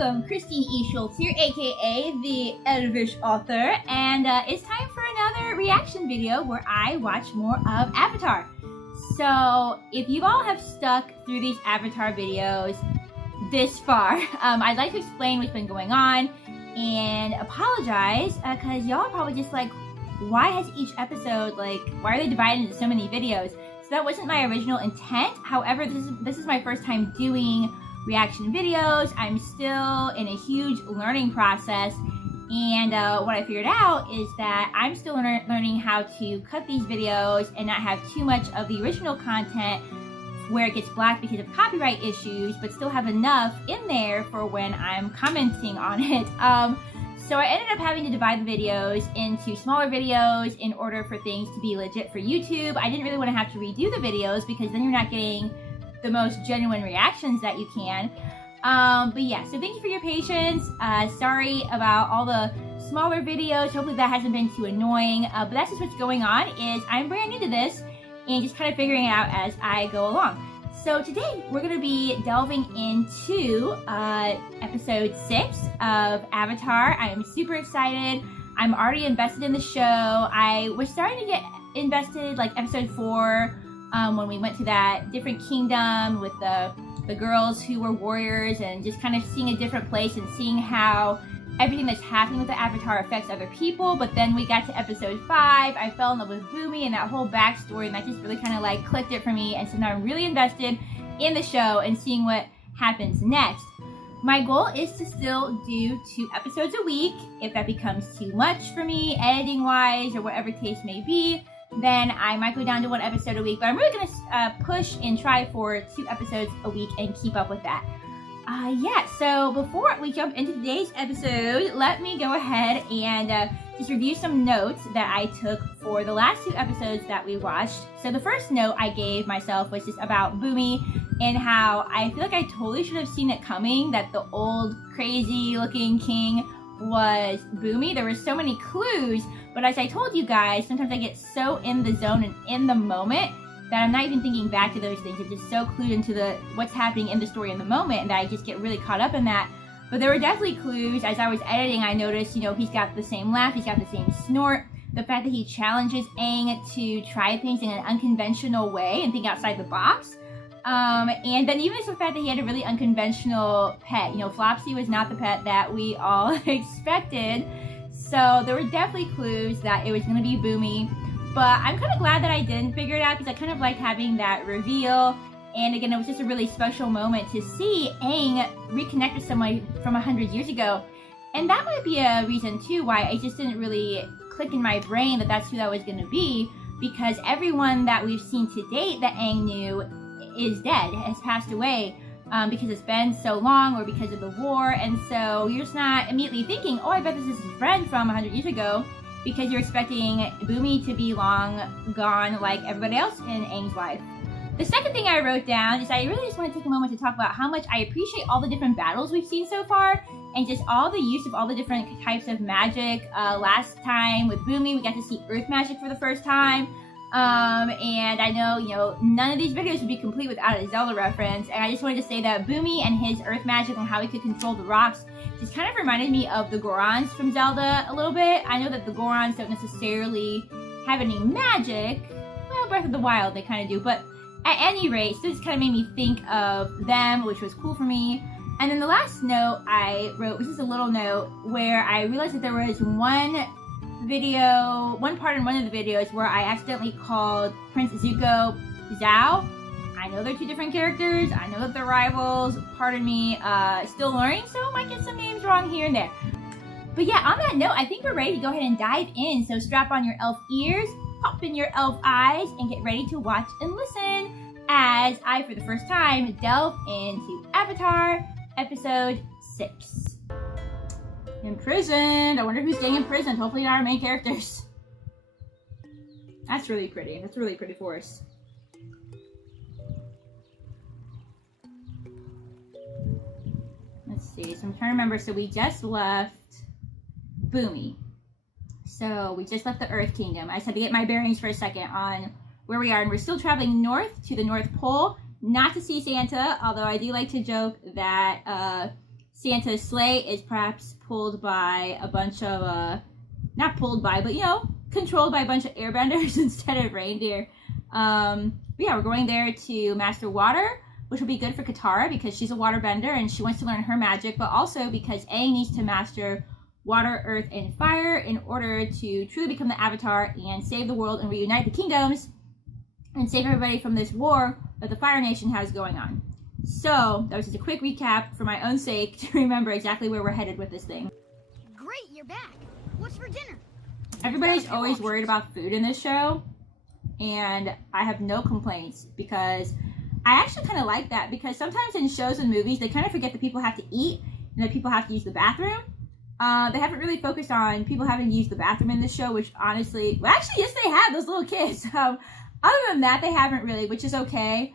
Welcome, Christine E. Schultz here, aka the Elvish author, and it's time for another reaction video where I watch more of Avatar. So, if you all have stuck through these Avatar videos this far, I'd like to explain what's been going on and apologize, because y'all are probably just like, why has each episode, why are they divided into so many videos? So that wasn't my original intent. However, this is my first time doing reaction videos. I'm still in a huge learning process, and what I figured out is that I'm still learning how to cut these videos and not have too much of the original content where it gets black because of copyright issues, but still have enough in there for when I'm commenting on it. So I ended up having to divide the videos into smaller videos in order for things to be legit for YouTube. I didn't really want to have to redo the videos because then you're not getting the most genuine reactions that you can. But yeah, so thank you for your patience. Sorry about all the smaller videos. Hopefully that hasn't been too annoying. But that's just what's going on, is I'm brand new to this and just kind of figuring it out as I go along. So today we're going to be delving into episode 6 of Avatar. I am super excited. I'm already invested in the show. I was starting to get invested like episode 4 when we went to that different kingdom with the girls who were warriors, and just kind of seeing a different place and seeing how everything that's happening with the Avatar affects other people. But then we got to episode 5, I fell in love with Bumi and that whole backstory, and that just really kind of like clicked it for me, and so now I'm really invested in the show and seeing what happens next. My goal is to still do 2 episodes a week. If that becomes too much for me, editing wise or whatever case may be, then I might go down to 1 episode a week, but I'm really going to push and try for 2 episodes a week and keep up with that. Yeah, so before we jump into today's episode, let me go ahead and just review some notes that I took for the last 2 episodes that we watched. So the first note I gave myself was just about Bumi and how I feel like I totally should have seen it coming, that the old crazy looking king was Bumi. There were so many clues, but as I told you guys, sometimes I get so in the zone and in the moment that I'm not even thinking back to those things. I'm just so clued into what's happening in the story in the moment, and that I just get really caught up in that. But there were definitely clues. As I was editing, I noticed, he's got the same laugh, he's got the same snort, the fact that he challenges Aang to try things in an unconventional way and think outside the box. And then even the fact that he had a really unconventional pet. Flopsy was not the pet that we all expected. So there were definitely clues that it was going to be Bumi. But I'm kind of glad that I didn't figure it out, because I kind of liked having that reveal. And again, it was just a really special moment to see Aang reconnect with someone from 100 years ago. And that might be a reason too why it just didn't really click in my brain that that's who that was going to be. Because everyone that we've seen to date that Aang knew is dead, has passed away. Because it's been so long, or because of the war. And so you're just not immediately thinking, oh, I bet this is his friend from 100 years ago. Because you're expecting Bumi to be long gone like everybody else in Aang's life. The second thing I wrote down is I really just want to take a moment to talk about how much I appreciate all the different battles we've seen so far, and just all the use of all the different types of magic. Last time with Bumi, we got to see earth magic for the first time. And I know, none of these videos would be complete without a Zelda reference, and I just wanted to say that Bumi and his earth magic and how he could control the rocks just kind of reminded me of the Gorons from Zelda a little bit. I know that the Gorons don't necessarily have any magic. Well, Breath of the Wild, they kind of do, but at any rate, so this kind of made me think of them, which was cool for me. And then the last note I wrote was just a little note where I realized that there was one part in one of the videos where I accidentally called Prince Zuko Zhao. I know they're 2 different characters. I know that they're rivals. Pardon me. Still learning, so I might get some names wrong here and there. But yeah, on that note, I think we're ready to go ahead and dive in. So strap on your elf ears, pop in your elf eyes, and get ready to watch and listen as I, for the first time, delve into Avatar Episode 6. Imprisoned. I wonder who's getting imprisoned. Hopefully not our main characters. That's really pretty. That's a really pretty forest. Let's see. So I'm trying to remember. So we just left Bumi. So we just left the Earth Kingdom. I just had to get my bearings for a second on where we are. And we're still traveling north to the North Pole. Not to see Santa, although I do like to joke that Santa's sleigh is perhaps pulled by a bunch of, not pulled by, but, you know, controlled by a bunch of airbenders instead of reindeer. But yeah, we're going there to master water, which will be good for Katara because she's a waterbender and she wants to learn her magic, but also because Aang needs to master water, earth, and fire in order to truly become the Avatar and save the world and reunite the kingdoms and save everybody from this war that the Fire Nation has going on. So, that was just a quick recap for my own sake to remember exactly where we're headed with this thing. Great, you're back. What's for dinner? Everybody's always worried about food in this show, and I have no complaints because I actually kind of like that because sometimes in shows and movies, they kind of forget that people have to eat and that people have to use the bathroom. They haven't really focused on people having to use the bathroom in this show, which honestly, well, actually, yes, they have, those little kids. Other than that, they haven't really, which is okay.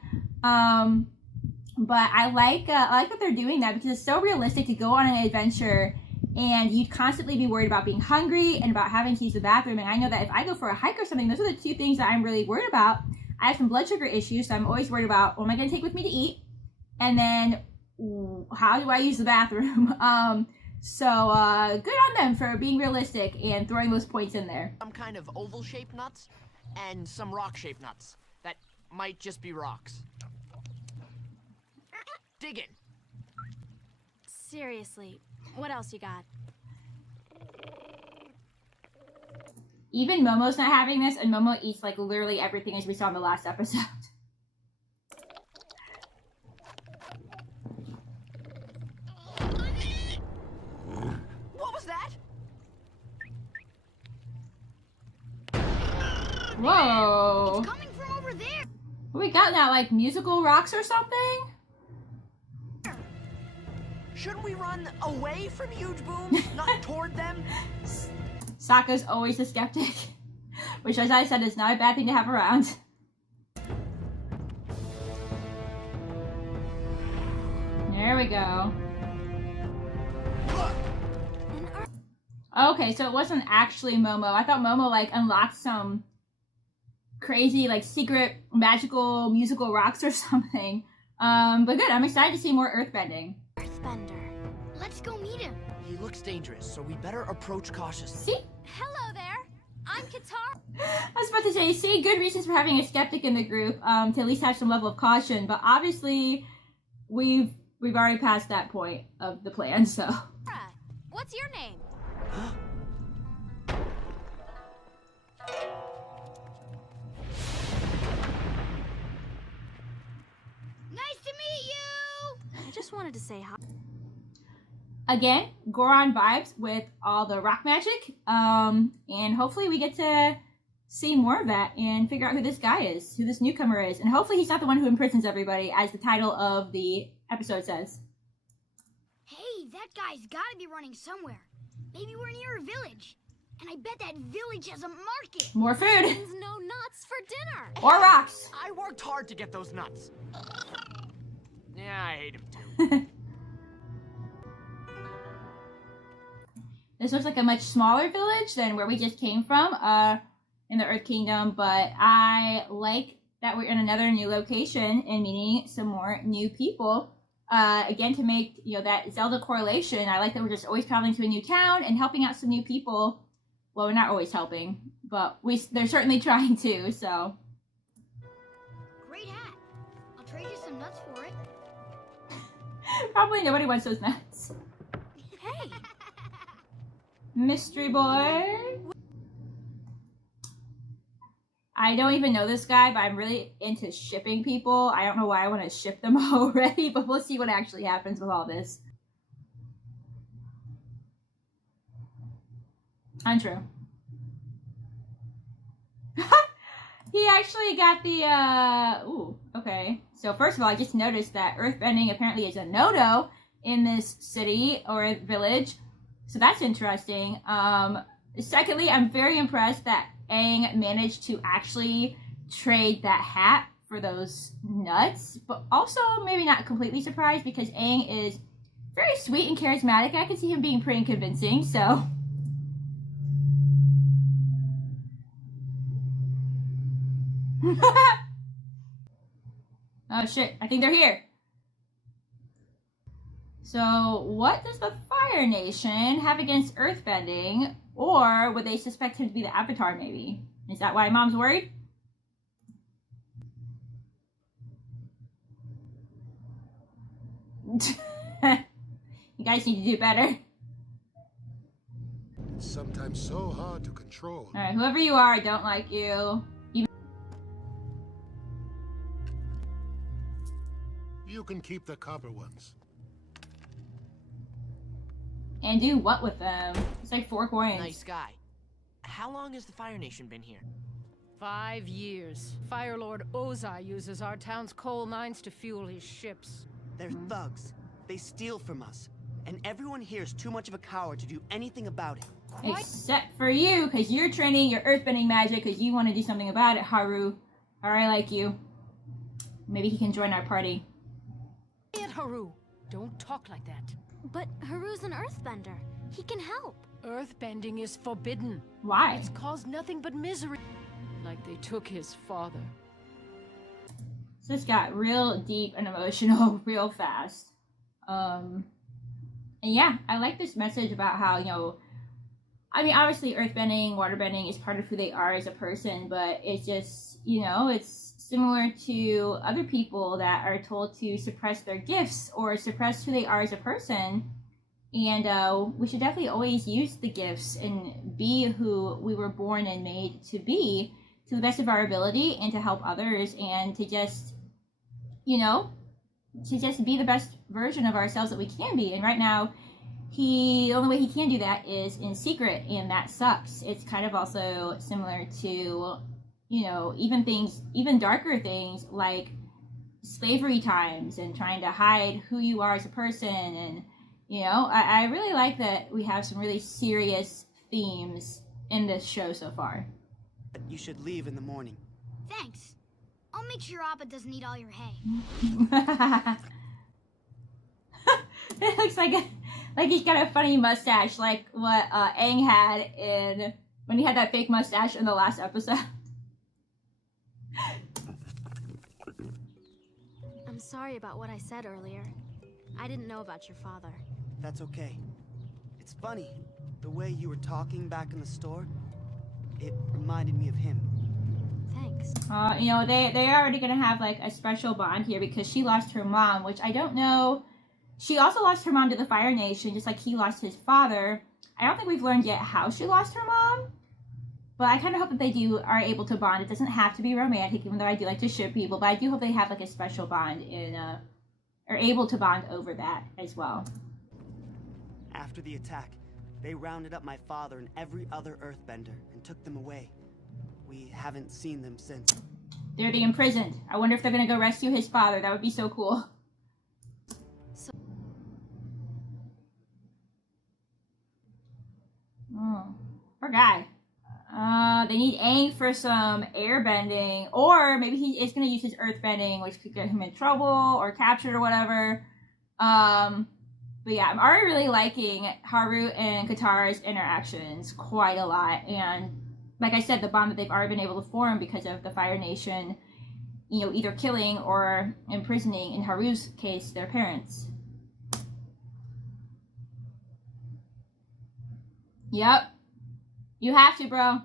But I like that they're doing that because it's so realistic to go on an adventure and you'd constantly be worried about being hungry and about having to use the bathroom. And I know that if I go for a hike or something, those are the two things that I'm really worried about. I have some blood sugar issues, so I'm always worried about what am I going to take with me to eat? And then how do I use the bathroom? So good on them for being realistic and throwing those points in there. Some kind of oval-shaped nuts and some rock-shaped nuts that might just be rocks. Dig in. Seriously, what else you got? Even Momo's not having this, and Momo eats like literally everything as we saw in the last episode. What was that? Whoa. It's coming from over there. What we got now, like musical rocks or something? Shouldn't we run away from huge booms, not toward them? Sokka's always a skeptic, which as I said is not a bad thing to have around. There we go. Okay, so it wasn't actually Momo. I thought Momo like unlocked some crazy like secret magical musical rocks or something. But good, I'm excited to see more earthbending. Earthbender. Let's go meet him. He looks dangerous, so we better approach cautiously. See? Hello there. I'm Katara. I was about to say, see, good reasons for having a skeptic in the group, to at least have some level of caution, but obviously we've already passed that point of the plan, so. What's your name? Nice to meet you! I just wanted to say hi. Again, Goron vibes with all the rock magic, and hopefully we get to see more of that and figure out who this guy is, who this newcomer is, and hopefully he's not the one who imprisons everybody, as the title of the episode says. Hey, that guy's gotta be running somewhere. Maybe we're near a village. And I bet that village has a market. More food. No nuts for dinner. Or rocks. I worked hard to get those nuts. Yeah, I hate him too. This looks like a much smaller village than where we just came from, in the Earth Kingdom, but I like that we're in another new location and meeting some more new people. Again, to make, you know, that Zelda correlation, I like that we're just always traveling to a new town and helping out some new people. Well, we're not always helping, but they're certainly trying to, so. Great hat. I'll trade you some nuts for it. Probably nobody wants those nuts. Hey! Mystery boy. I don't even know this guy, but I'm really into shipping people. I don't know why I want to ship them already, but we'll see what actually happens with all this. Untrue. He actually got the, ooh, okay. So first of all, I just noticed that earthbending apparently is a no-no in this city or village. So that's interesting. Secondly, I'm very impressed that Aang managed to actually trade that hat for those nuts, but also maybe not completely surprised because Aang is very sweet and charismatic. I can see him being pretty convincing, so. Oh shit, I think they're here. So, what does the Fire Nation have against earthbending? Or would they suspect him to be the Avatar, maybe? Is that why Mom's worried? You guys need to do better. It's sometimes so hard to control. Alright, whoever you are, I don't like you. You can keep the copper ones. And do what with them? It's like 4 coins. Nice guy. How long has the Fire Nation been here? 5 years. Fire Lord Ozai uses our town's coal mines to fuel his ships. They're thugs. They steal from us. And everyone here is too much of a coward to do anything about it. Except for you, because you're training your earthbending magic because you want to do something about it, Haru. Or I like you. Maybe he can join our party. Quiet, Haru. Don't talk like that. But Haru's an earthbender. He can help. Earthbending is forbidden. Why? It's caused nothing but misery. Like they took his father. So this got real deep and emotional real fast. And yeah, I like this message about how, you know, I mean, obviously earthbending, waterbending is part of who they are as a person, but it's just, you know, it's similar to other people that are told to suppress their gifts or suppress who they are as a person. And we should definitely always use the gifts and be who we were born and made to be to the best of our ability, and to help others, and to just, you know, to just be the best version of ourselves that we can be. And right now, the only way he can do that is in secret, and that sucks. It's kind of also similar to, you know, even darker things like slavery times and trying to hide who you are as a person. And, you know, I really like that we have some really serious themes in this show so far. But you should leave in the morning. Thanks. I'll make sure Appa doesn't eat all your hay. It looks like he's got a funny mustache, like what Aang had when he had that fake mustache in the last episode. I'm sorry about what I said earlier. I didn't know about your father. That's okay. It's funny. The way you were talking back in the store, it reminded me of him. Thanks. You know, they're already gonna have like a special bond here because she lost her mom, which I don't know. She also lost her mom to the Fire Nation, just like he lost his father. I don't think we've learned yet how she lost her mom, but I kind of hope that they are able to bond. It doesn't have to be romantic, even though I do like to ship people, but I do hope they have like a special bond are able to bond over that as well. After the attack, they rounded up my father and every other earthbender and took them away. We haven't seen them since. They're being imprisoned. I wonder if they're gonna go rescue his father. That would be so cool. Oh, poor guy. They need Aang for some airbending, or maybe he is going to use his earthbending, which could get him in trouble or captured or whatever. But yeah, I'm already really liking Haru and Katara's interactions quite a lot, and like I said, the bond that they've already been able to form because of the Fire Nation, you know, either killing or imprisoning, in Haru's case, their parents. Yep. You have to, bro.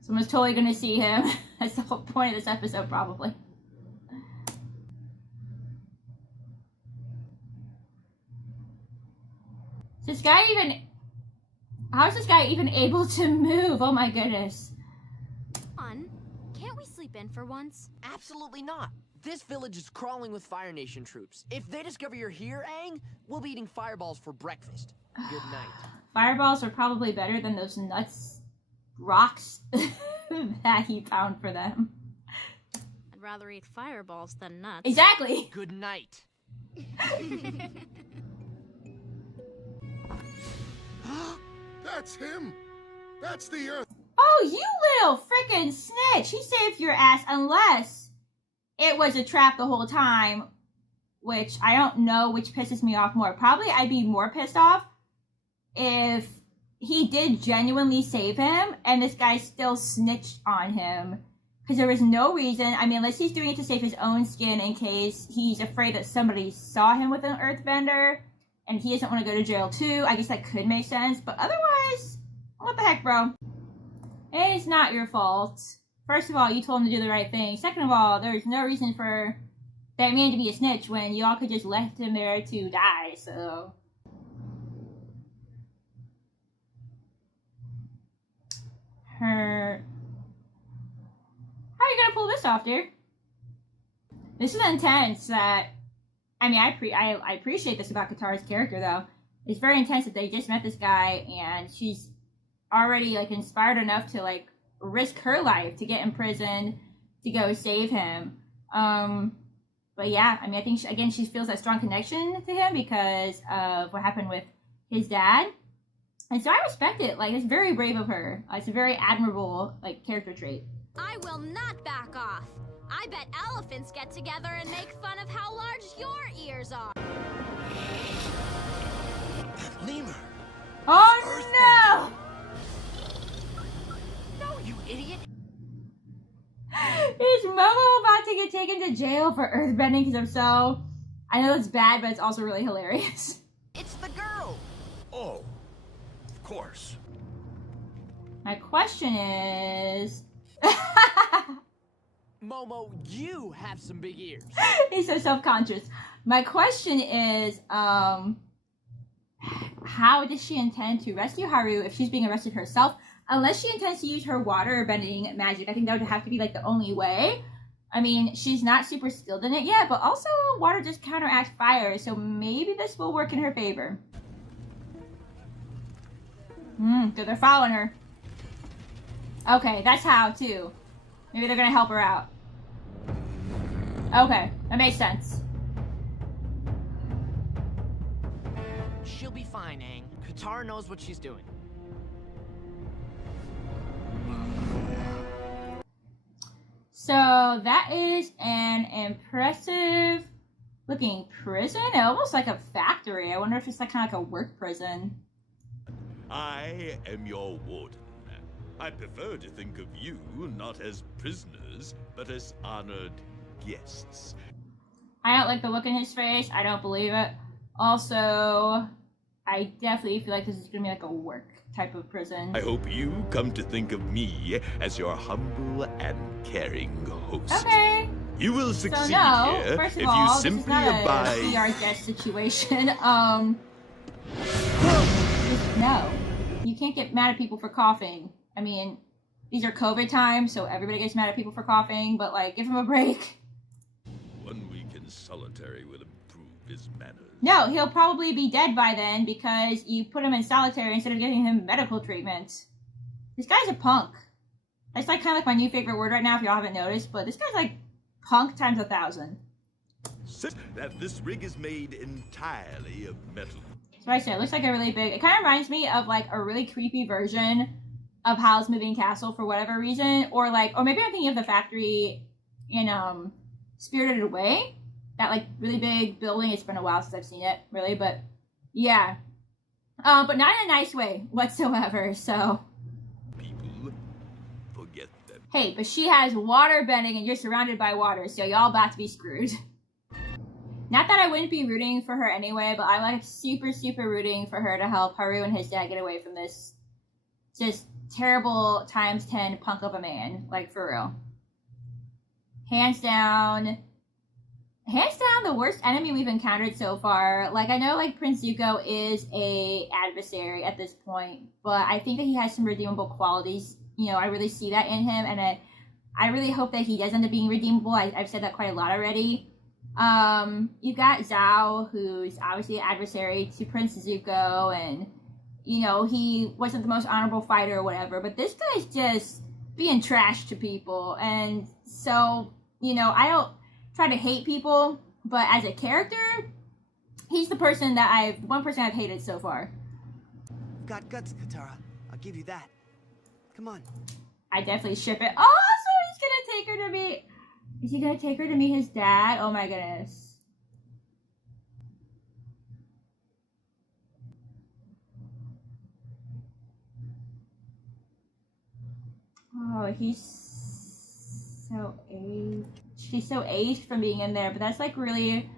Someone's totally gonna see him. That's the whole point of this episode, probably. How is this guy even able to move? Oh my goodness. On. Can't we sleep in for once? Absolutely not. This village is crawling with Fire Nation troops. If they discover you're here, Aang, we'll be eating fireballs for breakfast. Good night. Fireballs are probably better than those rocks that he found for them. I'd rather eat fireballs than nuts. Exactly. Good night. That's him. That's the Earth. Oh, you little frickin' snitch! He saved your ass unless it was a trap the whole time, which I don't know which pisses me off more. Probably I'd be more pissed off if he did genuinely save him and this guy still snitched on him. Because there was no reason. I mean, unless he's doing it to save his own skin in case he's afraid that somebody saw him with an earthbender and he doesn't want to go to jail too. I guess that could make sense. But otherwise, what the heck, bro? It's not your fault. First of all, you told him to do the right thing. Second of all, there's no reason for that man to be a snitch when y'all could just left him there to die, so... How are you gonna pull this off, dear? This is intense that... I mean, I appreciate this about Katara's character, though. It's very intense that they just met this guy, and she's already, like, inspired enough to, like, risk her life to get imprisoned to go save him. But yeah, I mean, I think, she feels that strong connection to him because of what happened with his dad. And so I respect it. Like, it's very brave of her. It's a very admirable, like, character trait. I will not back off. I bet elephants get together and make fun of how large your ears are. That lemur! Oh, no! No, you idiot! Is Momo about to get taken to jail for earthbending? Because if so, I know it's bad, but it's also really hilarious. It's the girl! Oh, of course. My question is... Momo, you have some big ears. He's so self-conscious. My question is, how does she intend to rescue Haru if she's being arrested herself? Unless she intends to use her water bending magic. I think that would have to be, like, the only way. I mean, she's not super skilled in it yet, but also water just counteracts fire, so maybe this will work in her favor. Good, they're following her. Okay, that's how, too. Maybe they're gonna help her out. Okay, that makes sense. She'll be fine, Aang. Katara knows what she's doing. So that is an impressive looking prison. Almost like a factory. I wonder if it's like kind of like a work prison. I am your warden. I prefer to think of you not as prisoners, but as honored guests. I don't like the look in his face. I don't believe it. Also, I definitely feel like this is gonna be like a work type of prison. I hope you come to think of me as your humble and caring host. Okay. You will So succeed no, here first of if all, you this is simply not abide. a PR guest situation. No. You can't get mad at people for coughing. I mean, these are COVID times, so everybody gets mad at people for coughing, but, like, give him a break. 1 week in solitary will improve his manners. No, he'll probably be dead by then because you put him in solitary instead of giving him medical treatment. This guy's a punk. That's, like, kind of like my new favorite word right now, if y'all haven't noticed, but this guy's, like, punk times 1,000. That this rig is made entirely of metal. So I said, it looks like a really big... It kind of reminds me of, like, a really creepy version of Howl's Moving Castle for whatever reason. Or, like... Or maybe I'm thinking of the factory in, Spirited Away. That, like, really big building. It's been a while since I've seen it, really. But, yeah. But not in a nice way whatsoever, so... People forget them. Hey, but she has water bending and you're surrounded by water, so y'all about to be screwed. Not that I wouldn't be rooting for her anyway, but I like super, super rooting for her to help Haru and his dad get away from this just terrible times 10 punk of a man. Like, for real. Hands down the worst enemy we've encountered so far. Like, I know, like, Prince Zuko is a adversary at this point, but I think that he has some redeemable qualities. You know, I really see that in him, and I really hope that he does end up being redeemable. I've said that quite a lot already. You got Zhao, who's obviously an adversary to Prince Zuko, and, you know, he wasn't the most honorable fighter or whatever, but this guy's just being trash to people, and so, you know, I don't try to hate people, but as a character, he's the one person I've hated so far. Got guts, Katara. I'll give you that. Come on. I definitely ship it. Oh, so he's gonna take her to meet... Is he gonna take her to meet his dad? Oh my goodness. Oh, he's So aged. She's so aged from being in there, but that's like really,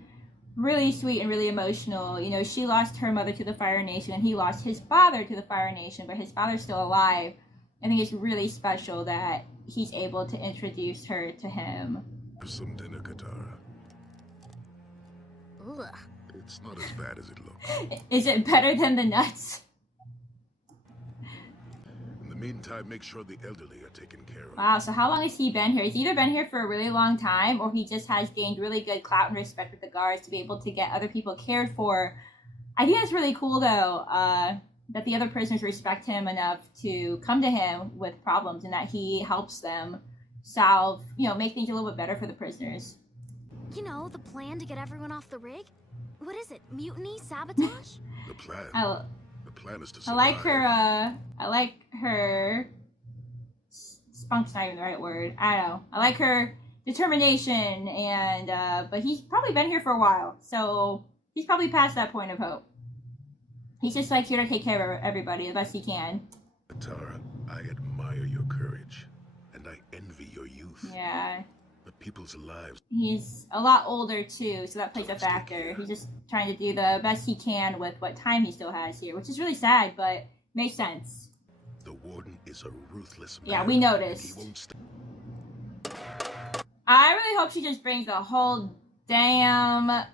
really sweet and really emotional. You know, she lost her mother to the Fire Nation, and he lost his father to the Fire Nation, but his father's still alive. I think it's really special that he's able to introduce her to him. Some dinner, Katara. Ugh. It's not as bad as it looks. Is it better than the nuts? In the meantime, make sure the elderly are taken care of. Wow, so how long has he been here? He's either been here for a really long time, or he just has gained really good clout and respect with the guards to be able to get other people cared for. I think that's really cool, though, that the other prisoners respect him enough to come to him with problems, and that he helps them solve, you know, make things a little bit better for the prisoners. You know, the plan to get everyone off the rig? What is it? Mutiny? Sabotage? The plan. The plan is to I survive. like her, spunk's not even the right word. I don't know. I like her determination, and, but he's probably been here for a while, so he's probably past that point of hope. He's just like here to take care of everybody the best he can. Katara, I admire your courage, and I envy your youth. Yeah. The people's lives. He's a lot older too, so that plays a factor. He's just trying to do the best he can with what time he still has here, which is really sad, but makes sense. The warden is a ruthless man. Yeah, we noticed. He won't I really hope she just brings the whole damn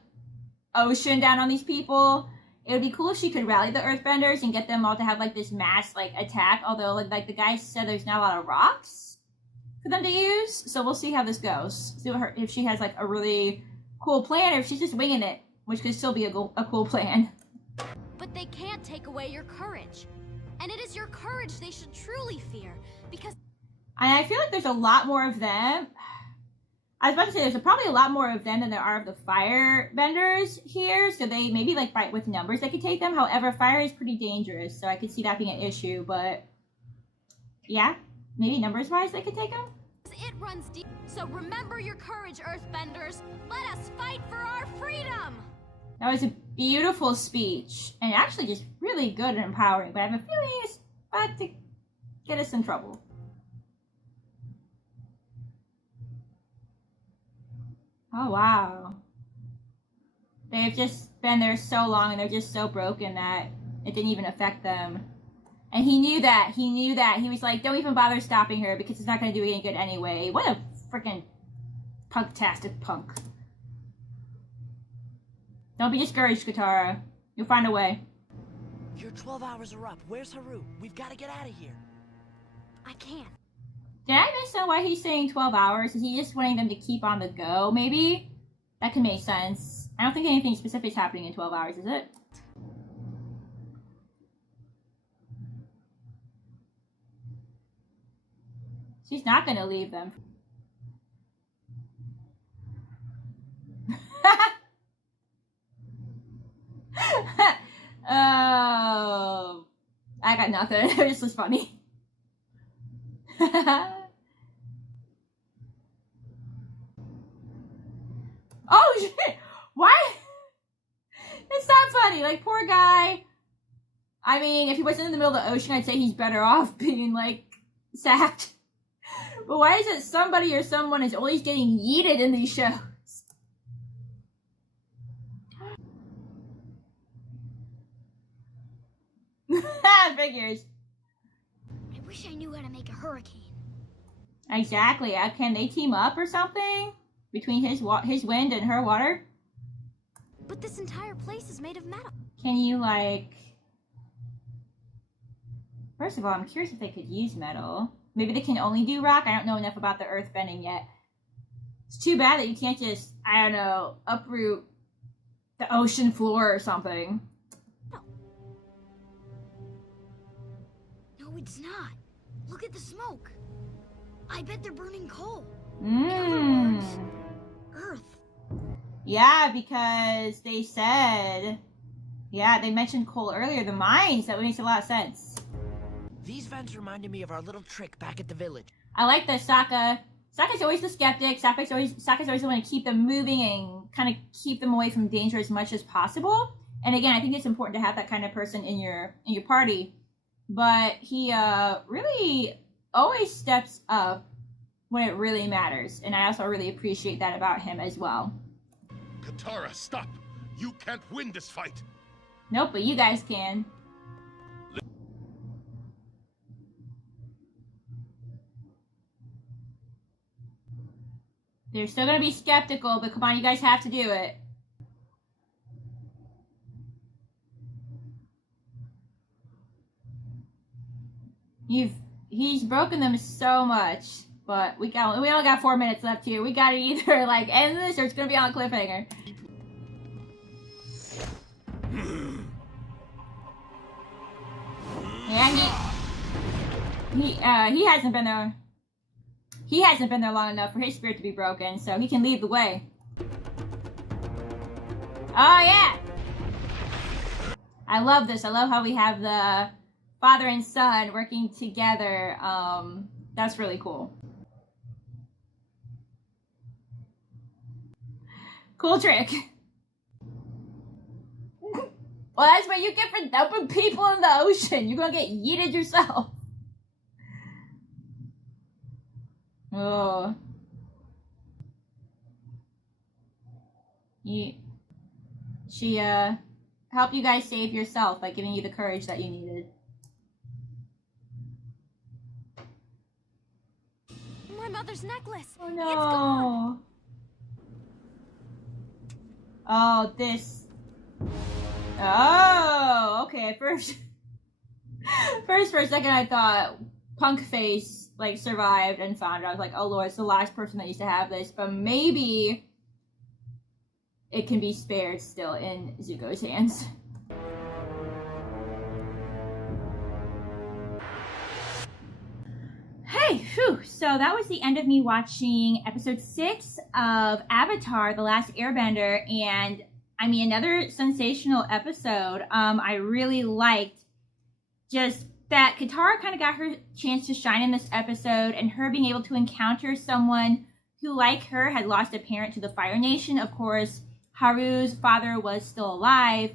ocean down on these people. It would be cool if she could rally the Earthbenders and get them all to have like this mass like attack. Although like the guy said there's not a lot of rocks for them to use, so we'll see how this goes. See if she has like a really cool plan, or if she's just winging it, which could still be a cool plan. But they can't take away your courage. And it is your courage they should truly fear, because... And I feel like there's a lot more of them. I was about to say there's probably a lot more of them than there are of the firebenders here, so they maybe like fight with numbers that could take them. However, fire is pretty dangerous, so I could see that being an issue, but yeah, maybe numbers-wise they could take them? It runs deep. So remember your courage, Earthbenders. Let us fight for our freedom! That was a beautiful speech, and actually just really good and empowering, but I have a feeling it's about to get us in trouble. Oh, wow. They've just been there so long, and they're just so broken that it didn't even affect them. And he knew that. He knew that. He was like, don't even bother stopping her, because it's not going to do any good anyway. What a freaking punktastic punk. Don't be discouraged, Katara. You'll find a way. Your 12 hours are up. Where's Haru? We've got to get out of here. I can't. Did I miss on why he's saying 12 hours? Is he just wanting them to keep on the go, maybe? That can make sense. I don't think anything specific is happening in 12 hours, is it? She's not going to leave them. Oh, I got nothing. This was funny. Oh shit! Why? It's not funny. Like, poor guy. I mean, if he wasn't in the middle of the ocean, I'd say he's better off being like sacked. But why is it somebody or someone is always getting yeeted in these shows? Figures. I wish I knew how to make a hurricane. Exactly. Can they team up or something? Between his wind and her water? But this entire place is made of metal. Can you, like... First of all, I'm curious if they could use metal. Maybe they can only do rock? I don't know enough about the earth bending yet. It's too bad that you can't just, I don't know, uproot the ocean floor or something. No, it's not. Look at the smoke. I bet they're burning coal. Mmm. In other words, Earth. Yeah, because they said... Yeah, they mentioned coal earlier, the mines. That makes a lot of sense. These vents reminded me of our little trick back at the village. I like the Sokka. Sokka's always the skeptic. Sokka's always the one to keep them moving and kind of keep them away from danger as much as possible. And again, I think it's important to have that kind of person in your party. But he really always steps up when it really matters. And I also really appreciate that about him as well. Katara, stop! You can't win this fight! Nope, but you guys can. They're still gonna be skeptical, but come on, you guys have to do it. He's broken them so much, but we only got 4 minutes left here. We gotta either like end this or it's gonna be on a cliffhanger. And he hasn't been there. He hasn't been there long enough for his spirit to be broken, so he can lead the way. Oh yeah! I love this. I love how we have the father and son working together. That's really cool. Cool trick. Well, that's what you get for dumping people in the ocean. You're gonna get yeeted yourself. Oh. She helped you guys save yourself by giving you the courage that you needed. My mother's necklace. Oh no. It's gone. Oh, this. Oh, okay. First for a second I thought Punk Face like survived and found it. I was like, oh lord, it's the last person that used to have this, but maybe it can be spared still in Zuko's hands. Hey, whew. So that was the end of me watching episode 6 of Avatar: The Last Airbender, and I mean, another sensational episode. I really liked just that Katara kind of got her chance to shine in this episode, and her being able to encounter someone who, like her, had lost a parent to the Fire Nation. Of course, Haru's father was still alive,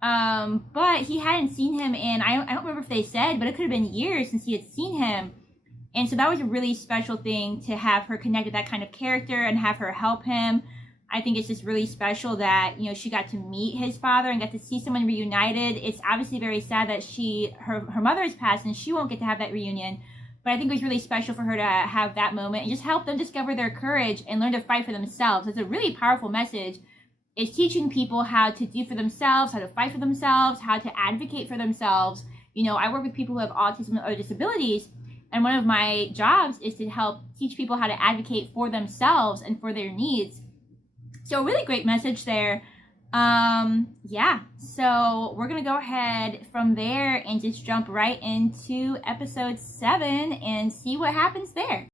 but he hadn't seen him in, I don't remember if they said, but it could have been years since he had seen him. And so that was a really special thing to have her connect with that kind of character and have her help him. I think it's just really special that, you know, she got to meet his father and got to see someone reunited. It's obviously very sad that her mother has passed and she won't get to have that reunion. But I think it was really special for her to have that moment and just help them discover their courage and learn to fight for themselves. It's a really powerful message. It's teaching people how to do for themselves, how to fight for themselves, how to advocate for themselves. You know, I work with people who have autism and other disabilities, and one of my jobs is to help teach people how to advocate for themselves and for their needs. So a really great message there. Yeah, so we're going to go ahead from there and just jump right into episode 7 and see what happens there.